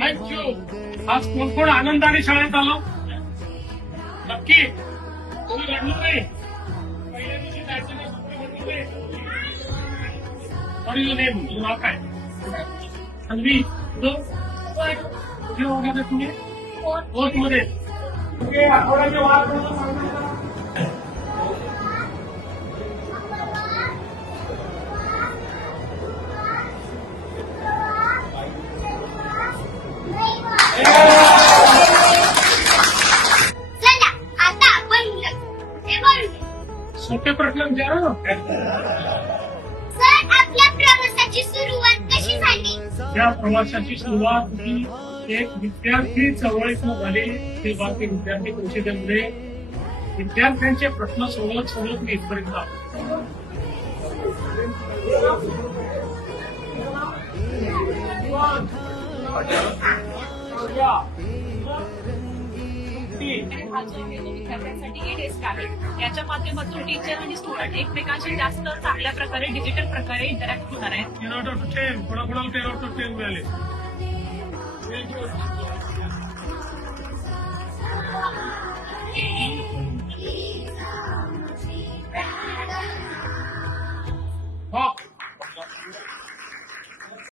Thank you. आज कोण कोण आनंदाने शाळेत आलो? नक्की कोणी रडलं नाही? पहिल्या दिवशी जायचं नाही, सुट्टी भेटली नाही. What is your name? तुझं नाव काय? अन्वी. तुझं? कुठे वर्गात आहे तुम्ही? फोर्थ मध्ये. ओके, आठवड्याचे वार कोणाला सांगणार का? चला आता आपण हे बोलू. सोपे प्रश्न विचारा ना. सर, आपल्या प्रवासाची सुरुवात कशी झाली? या प्रवासाची सुरुवात ही एक विद्यार्थी चळवळीतून झाली. ते बाकी विद्यार्थी परिषदेमध्ये विद्यार्थ्यांचे प्रश्न सोडवत मी इथपर्यंत आलो. विद्यार्थ्यांसाठी ही टेस्ट आहे. याच्या माध्यमातून टीचर आणि स्टुडंट एकमेकांशी जास्त चांगल्या प्रकारे डिजिटल प्रकारे इंटरॅक्ट होणार आहेत. 10 out of 10. कोणाकोणाला 10 out of 10 मिळाले?